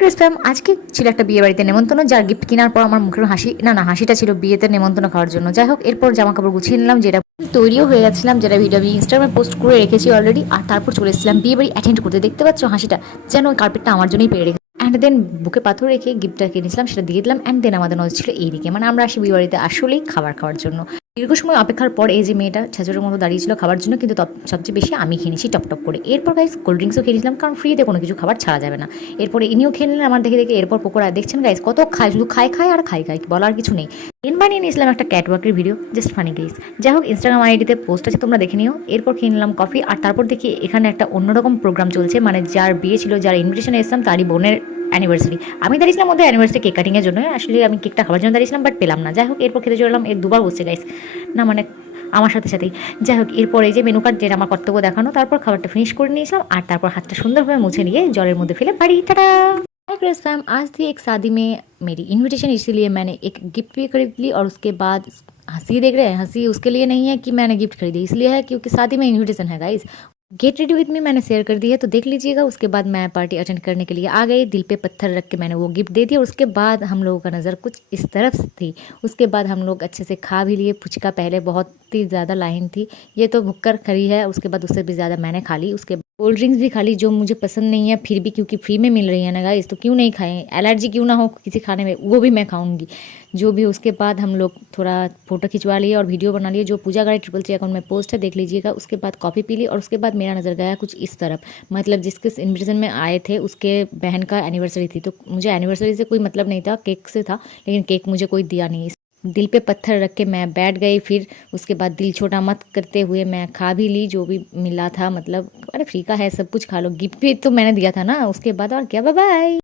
ক্রিস্টাম আজকে ছিল একটা বিয়ে বাড়িতে নেমন্তন্ন, যার গিফট কেনার পর আমার মুখের হাসি না হাসিটা ছিল বিয়েতে নেমন্তন্ন খাওয়ার জন্য। যাই হোক, এরপর জামা কাপড় গুছিয়ে নিলাম, যেটা তৈরিও হয়ে গেছিলাম, যেটা ভিডিও আমি ইনস্টাগ্রামে পোস্ট করে রেখেছি অলরেডি। আর তারপর চলে এসেছিলাম বিয়ে বাড়ি অ্যাটেন্ড করতে। দেখতে পাচ্ছ হাসিটা, যেন ওই কার্পেটটা আমার জন্যই পেয়ে রেখে। অ্যান্ড দেন বুকে পাথর রেখে গিফটটা কিনেছিলাম, সেটা দিয়ে দিলাম। অ্যান্ড দেন আমাদের নজর ছিল এইদিকে, মানে আমরা আসি বিয়ে বাড়িতে আসলেই খাবার খাওয়ার জন্য। দীর্ঘ সময় অপেক্ষার পর এই যে মেয়েটা ছেচরের মতো দাঁড়িয়েছিল খাবার জন্য, কিন্তু সবচেয়ে বেশি আমি খেয়ে নিয়েছি টপ টপ করে। এরপর গাইস কোল্ড ড্রিঙ্কসও খেয়ে নিয়েছিলাম, কারণ ফ্রিতে কোনো কিছু খাবার ছাড়া যাবে না। এরপরে ইনিও খেয়ে নিলেন আমার দেখে দেখে। এরপর পকোড়া দেখছেন গাইস কত খায়, শুধু খায় খায় আর খাই বলার কিছু নেই। বানিয়ে নিয়েছিলাম একটা ক্যাটওয়াকের ভিডিও, জাস্ট ফানি গাইস। যাই হোক, ইনস্টাগ্রাম আইডিতে পোস্ট আছে, তোমরা দেখে নিও। এরপর খেয়ে নিলাম কফি। আর তারপর দেখি এখানে একটা অন্যরকম প্রোগ্রাম চলছে, মানে যার বিয়ে ছিল, যার ইনভিটেশনে এসেছিলাম, তারই বোনের অ্যানিভার্সারি। আমি দাঁড়িয়েছিলাম ওদের অ্যানিভার্সারি কেক কাটিংয়ের জন্য, আসলে আমি কেকটা খাবার জন্য দাঁড়িয়েছিলাম, বাট পেলাম না। যাই হোক, এরপর খেতে চললাম। এর দুবার বসছে গাইস, না মানে আমার সাথে সাথেই। যাই হোক, এরপর এই যে মেনু কার্ড, যেটা আমার কর্তব্য দেখানো, তারপর খাবারটা ফিনিশ করে নিয়েছিলাম। আর তারপর হাতটা সুন্দরভাবে মুছে নিয়ে জলের মধ্যে ফেলে বাড়ি টাটা। फैम आज थी एक शादी में मेरी इनविटेशन, इसीलिए मैंने एक गिफ्ट भी खरीद ली। और उसके बाद हंसी देख रहे हैं, हंसी उसके लिए नहीं है कि मैंने गिफ्ट खरीदी, इसलिए है क्योंकि शादी में इनविटेशन है guys. Get ready with me मैंने शेयर कर दी है, तो देख लीजिएगा। उसके बाद मैं पार्टी अटेंड करने के लिए आ गई। दिल पे पत्थर रख के मैंने वो गिफ्ट दे दिया। और उसके बाद हम लोगों का नज़र कुछ इस तरफ थी। उसके बाद हम लोग अच्छे से खा भी लिए फुचका। पहले बहुत ही ज़्यादा लाइन थी, ये तो भुक्कर खरी है। उसके बाद उससे भी ज़्यादा मैंने खा ली। उसके कोल्ड ड्रिंक्स भी खा ली, जो मुझे पसंद नहीं है, फिर भी क्योंकि फ्री में मिल रही है ना गाइस, तो क्यों नहीं खाएं। एलर्जी क्यों ना हो किसी खाने में, वो भी मैं खाऊंगी जो भी। उसके बाद हम लोग थोड़ा फोटो खिंचवा लिए और वीडियो बना लिए, जो पूजा गाड़ी 333 अकाउंट में पोस्ट है, देख लीजिएगा। उसके बाद कॉफ़ी पी ली। और उसके बाद मेरा नज़र गया कुछ इस तरफ, मतलब जिसके इन्विटेशन में आए थे उसके बहन का एनिवर्सरी थी, तो मुझे एनिवर्सरी से कोई मतलब नहीं था, केक से था। लेकिन केक मुझे कोई दिया नहीं। दिल पे पत्थर रख के मैं बैठ गई। फिर उसके बाद दिल छोटा मत करते हुए मैं खा भी ली जो भी मिला था। मतलब अरे फ्री का है, सब कुछ खा लो, गिफ्ट भी तो मैंने दिया था ना। उसके बाद और क्या, बाय बाय।